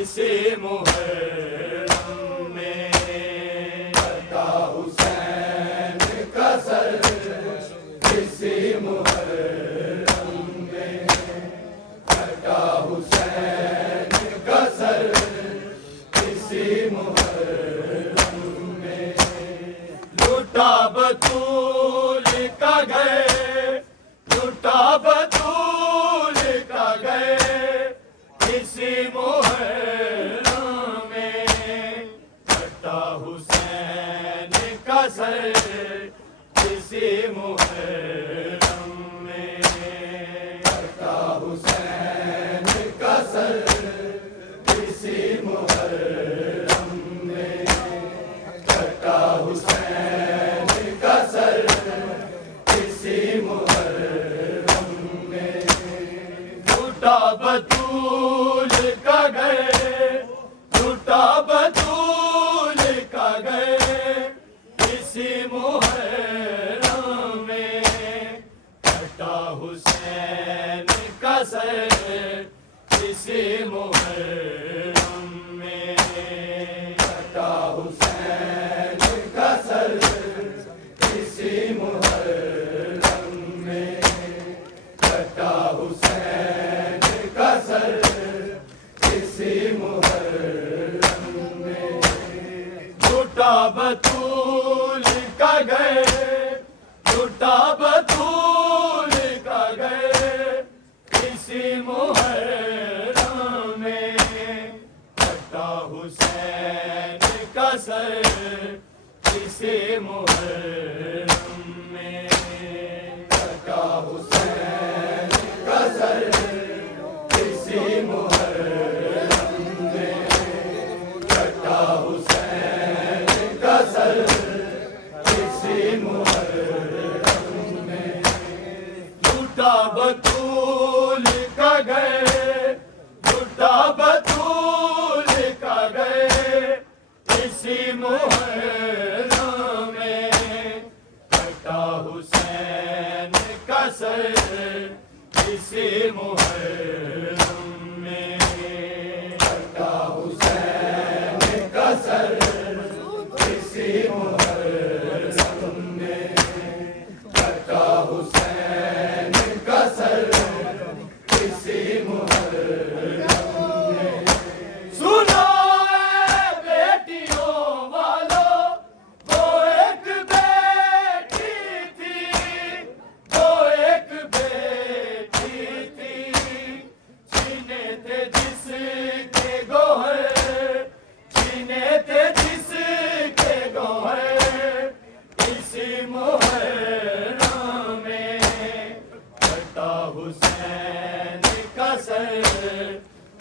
इसी मुहर्रम में कटा हुसैन का सर इसी मुहर्रम में कटा हुसैन का सर इसी मुहर्रम में लूटा बतूल का गए लूटा बतूल का गए इसी मुहर्रम में कटा हुसैन का सर इसी मुहर्रम में कटा हुसैन का सर इसी मुहर्रम में कटा हुसैन का सर इसी मुहर्रम में लूटा बतूल का गए लूटा बतूल का गए इसी मुहर्रम में कटा हुसैन का सर इसी मुहर्रम में कटा हुसैन का सर इसी मुहर्रम में कटा हुसैन का सर इसी मुहर्रम में लूटा बतूल का गए लूटा बतूल का गए इसी मुहर्रम में कटा हुसैन का सर इसी मुहर्रम में कटा हुसैन का सर इसी मुहर्रम में कटा हुसैन का सर इसी मुहर्रम में लूटा बतूल का गए लूटा बतूल का गए इसी मुहर्रम में कटा हुसैन का सर इसी मुहर्रम में कटा हुसैन का सर इसी मुहर्रम में कटा हुसैन का सर इसी मुहर्रम में सुनो ए बेटियों वालों वो एक बेटी थी वो एक बेटी थी छीने थे जिसके गोहर छीने थे जिसके गोहर इसी मुहर्रम में कटा हुसैन का सर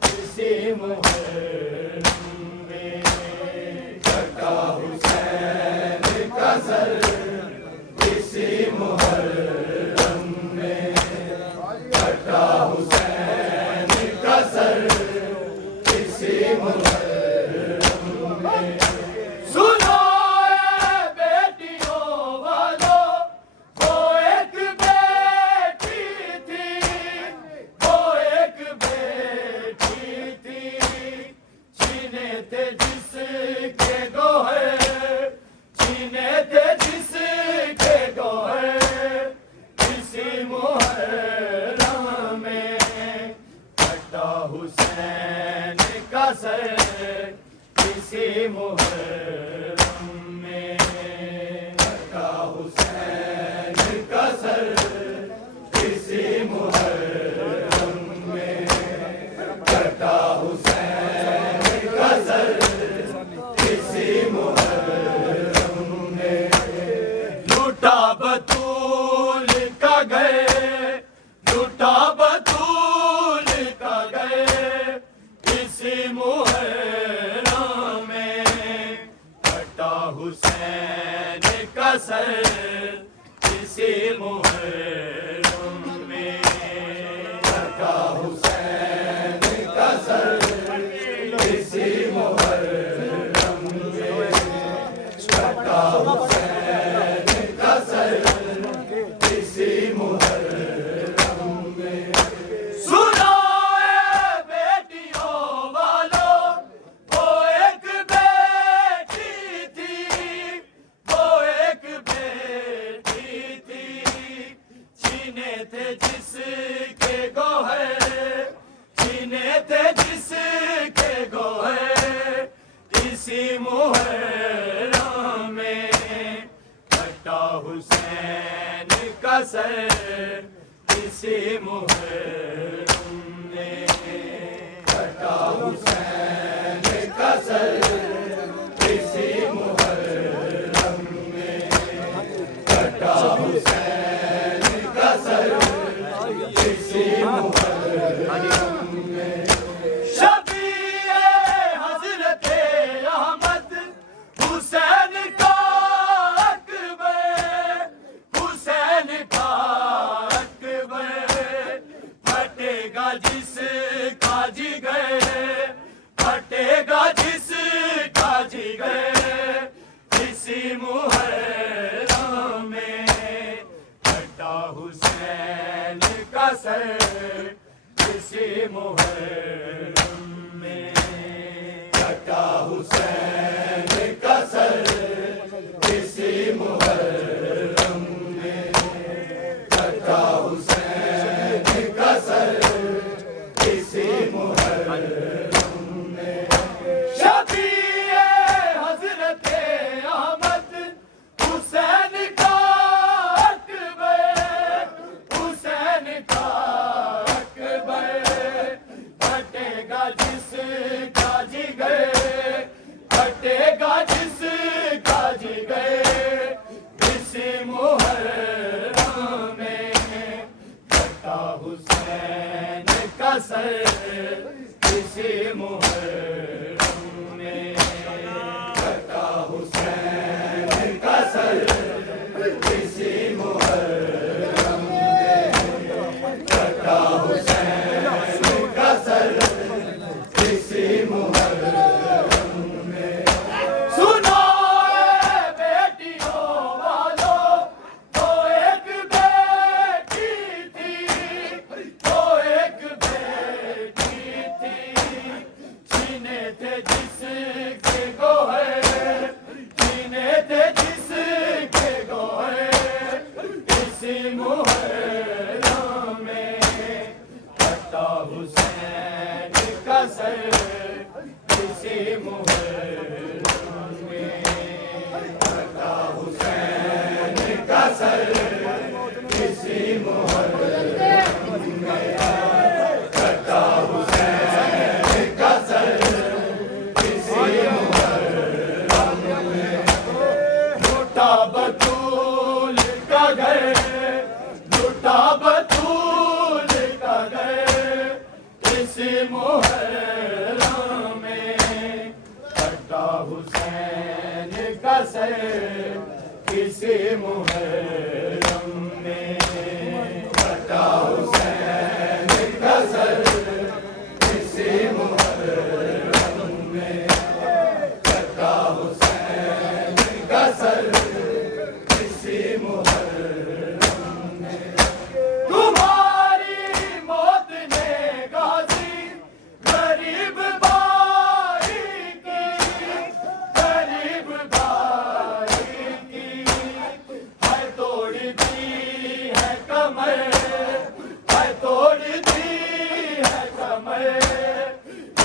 इसी मुहर्रम में कटा हुसैन का सर इसी मुहर्रम में कटा हुसैन का सर इसी मुहर्रम में सुनो ए बेटियों वालों वो एक बेटी थी वो एक बेटी थी छीने थे जिसके गोहर छीने थे जिसके गोहर इसी मुहर्रम में कटा हुसैन का सर इसी मुहर्रम में कटा हुसैन का सर इसी मुहर्रम में कटा हुसैन का सर इसी मुहर्रम में लूटा बतूल का गए लूटा बतूल का गए इसी मुहर्रम में कटा हुसैन का सर इसी मुहर्रम में कटा हुसैन का सर इसी मुहर्रम में कटा हुसैन का सर इसी मुहर्रम छीने थे जिसके गोहर, छीने थे जिसके गोहर, इसी मुहर्रम में कटा हुसैन का सर, इसी मुहर्रम में कटा हुसैन का सर, इसी मुहर्रम में कटा हुसैन का सर, इसी मुहर्रम में। शफीए हज़रते अहमद हुसैन का अकबर, हुसैन का अकबर, फटेगा जिसका जिगर, फटेगा जिसका जिगर, इसी मुहर्रम में कटा हुसैन का सर, इसी मुहर्रम में कटा हुसैन का सर, इसी मुहर्रम में कटा हुसैन का सर, इसी मुहर्रम में। शफीए हज़रते अहमद हुसैन का अकबर, हुसैन का अकबर, फटेगा जिसका जिगर, फटेगा जिसका जिगर, इसी मुहर्रम में कटा हुसैन का सर, इसी मुहर्रम में कटा हुसैन का सर, इसी मुहर्रम में कटा हुसैन का सर, इसी मुहर्रम में। सुनो ए बेटियों वालों, तो एक बेटी थी, तो एक बेटी थी, छीने थे जिसके गोहर, छीने थे जिसके गोहर, इसी मुहर्रम में कटा हुसैन का सर, इसी मुहर्रम में कटा हुसैन का सर, इसी मुहर्रम में कटा हुसैन का सर, इसी मुहर्रम में। लूटा बतूल का घर, लूटा बतूल का घर, इसी मुहर्रम में कटा हुसैन का सर, इसी मुहर्रम में कटा हुसैन का सर, इसी मुहर्रम में कटा हुसैन का सर, इसी मुहर्रम में। तुम्हारी मौत ने गाजी गरीब भाई की, गरीब भाई की, है तोड़ दी है कमर, है तोड़ दी है कमर,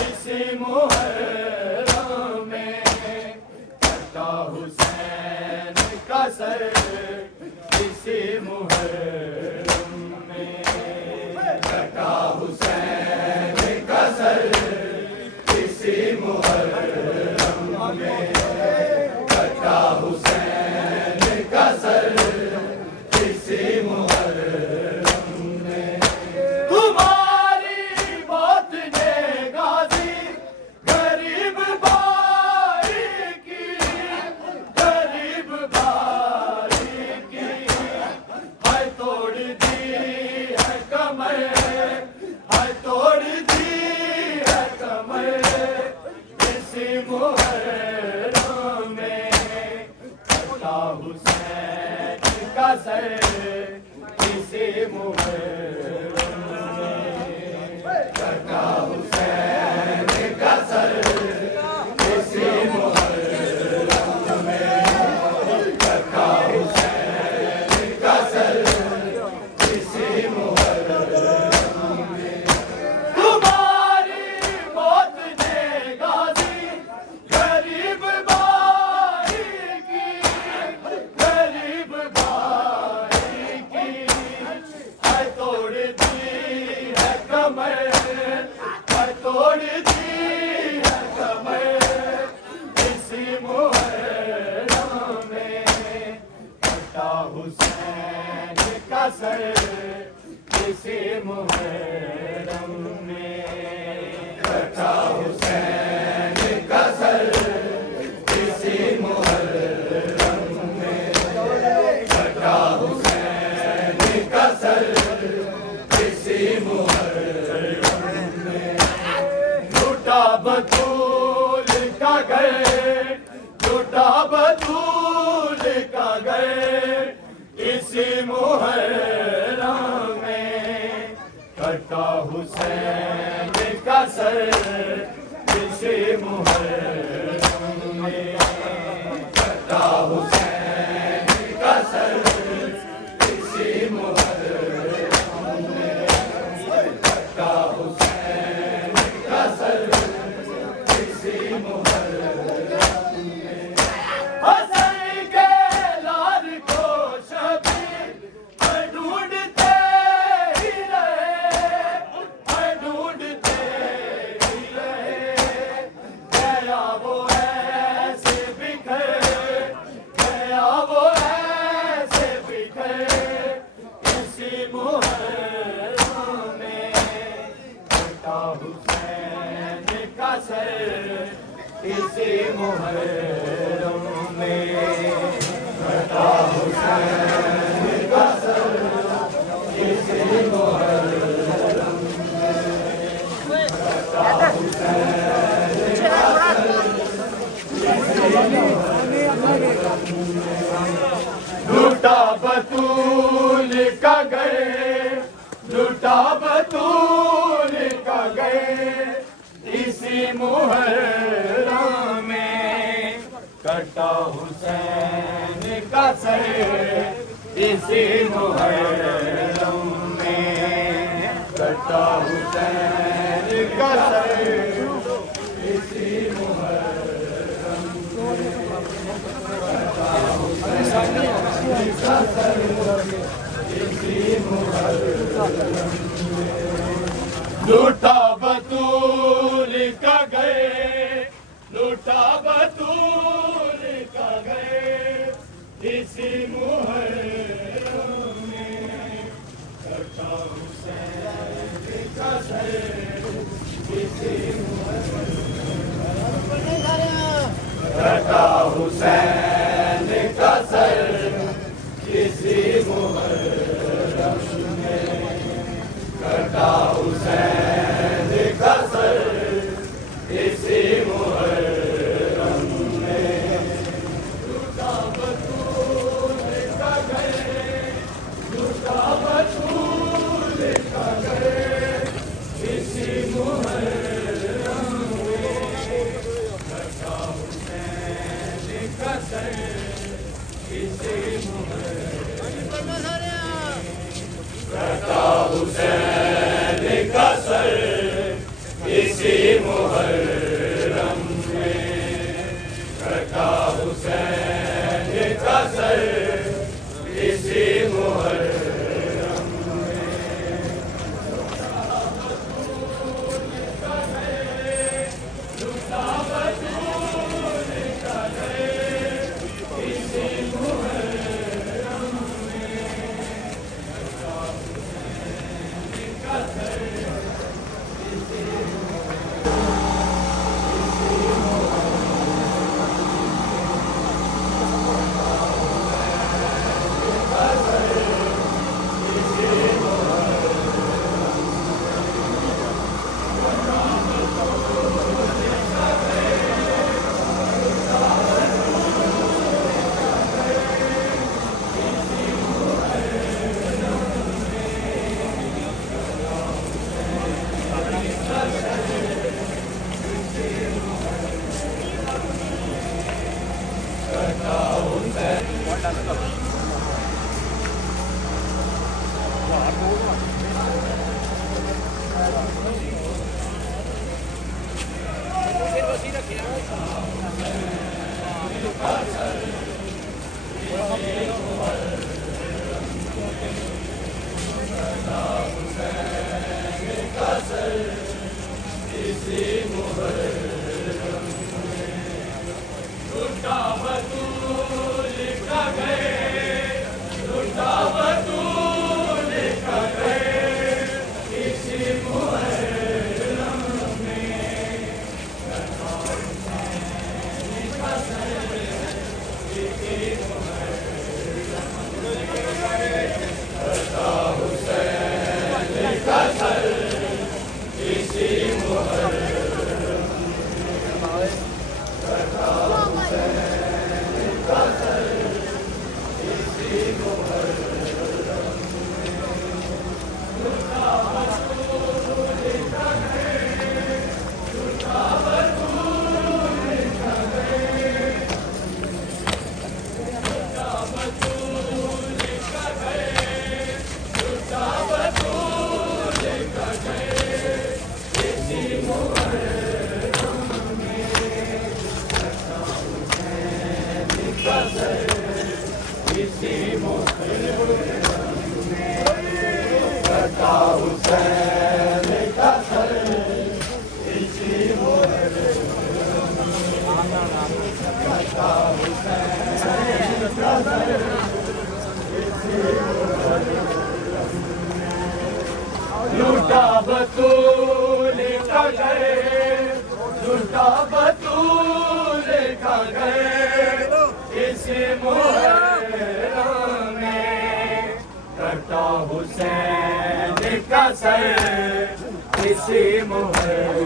इसी मुहर्रम में कटा हुसैन का सर, इसी मुहर्रम में कटा हुसैन का सर, इसी मुहर्रम में कटा हुसैन का सर, इसी मुहर्रम में। तुम्हारी मौत ने गाजी गरीब भाई की, गरीब भाई की, है तोड़ दी है कमर, है तोड़ दी है कमर, इसी मुहर्रम में कटा हुसैन का सर, इसी मुहर्रम में कटा हुसैन का सर, इसी मुहर्रम में कटा हुसैन का सर, इसी दी है कमर, तोड़ दी है कमर इसी मुहर्रम में। कटा हुसैन का सर इसी मुहर्रम में। कटा हुसैन का सर इसी मुहर्रम में। कटा हुसैन का सर इसी मुहर्रम में। लूटा बतूल का घर, लूटा बतूल का घर इसी मुहर्रम में। कटा हुसैन का सर इसी मुहर्रम में। कटा हुसैन का सर इसी मुहर्रम में। कटा हुसैन का सर इसी मुहर्रम में। हसन के लाल को शबीर ढूंढते ही रहे, ढूंढते ही रहे। गया वो ऐसे बिखर, गया वो ऐसे बिखर इसी मुहर्रम में। कटा हुसैन का सर इसी मुहर्रम में। कटा हुसैन का सर इसी मुहर्रम में। कटा हुसैन का सर इसी मुहर्रम में। लूटा बतूल का घर, लूटा बतूल का घर इसी मुहर्रम में। कटा हुसैन का सर इसी मुहर्रम में। कटा हुसैन का सर इसी मुहर्रम में। कटा हुसैन का सर इसी मुहर्रम में। लूटा बतूल का गए, लूटा बतूल का गए इसी मुहर्रम में। कटा हुसैन का सर इसी मुहर्रम में। कटा हुसैन का सर इसी मुहर्रम में। कटा हुसैन का सर इसी मुहर्रम में। लूटा बतूल का घर, लूटा बतूल का घर इसी मुहर्रम में। कटा हुसैन का सर इसी मुहर्रम में। कटा हुसैन का सर इसी मुहर्रम में। कटा हुसैन का सर इसी मुहर्रम में। लूटा बतूल का घर इसी मुहर्रम में। कटा हुसैन का सर इसी इसी मुहर्रम में लुटा बतूल का गए, लुटा बतूल का गए इसी मुहर्रम में करता हुसैन का सर इसी मुहर्रम में करता हुसैन का सर इसी मुहर्रम में करता हुसैन का सर इसी मुहर्रम में लुटा बतूल का गए, लुटा बतूल का गए, लुटा बतूल का गए, लुटा बतूल का गए इसी मुहर्रम में करता हुसैन का सर इसी मुहर्रम में करता हुसैन का सर इसी मुहर्रम में करता हुसैन का सर इसी मुहर्रम में लुटा बतूल का गए, लुटा बतूल का गए इसी मुहर्रम में करता हुसैन का सर इसी मुहर्रम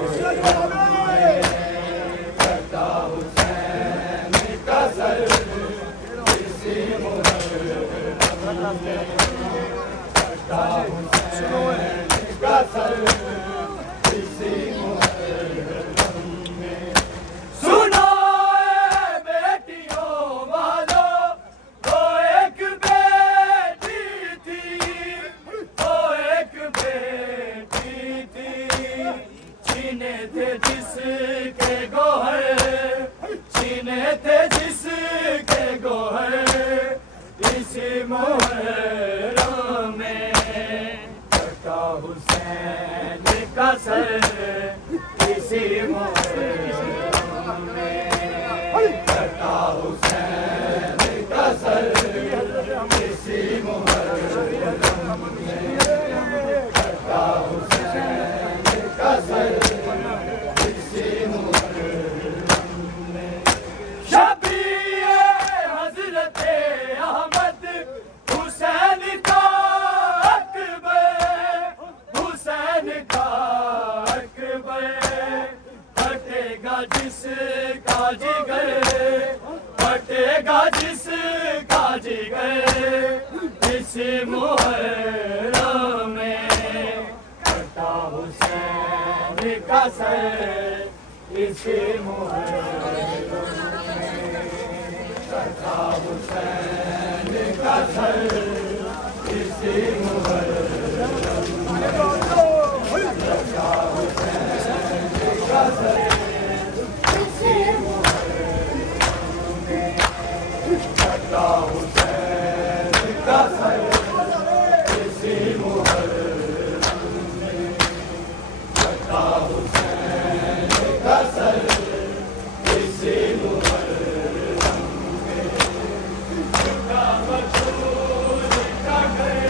में करता हुसैन का सर इसी मुहर्रम में करता हुसैन का सर इसी मुहर्रम में सुनो ए बेटियों वालों, वो एक बेटी थी, वो एक बेटी थी, छीने थे जिसके गोहर, छीने थे जिसके गोहर इसी मुहर्रम में करता हुसैन का सर इसी मुहर्रम में करता हुसैन का सर इसी मुहर्रम में करता हुसैन का सर इसी मुहर्रम में शबीए हज़रते अहमद हुसैन का अकबर, हुसैन का अकबर फटेगा जिसका जिगर, फटेगा जिसका जिगर इसी मुहर्रम में करता हुसैन का सर इसी मुहर्रम में करता हुसैन का सर इसी मुहर्रम में करता हुसैन का सर इसी मुहर्रम में करता हुसैन का सर इसी मुहर्रम में करता हुसैन का सर इसी मुहर्रम में लुटा बतूल का गए,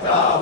No!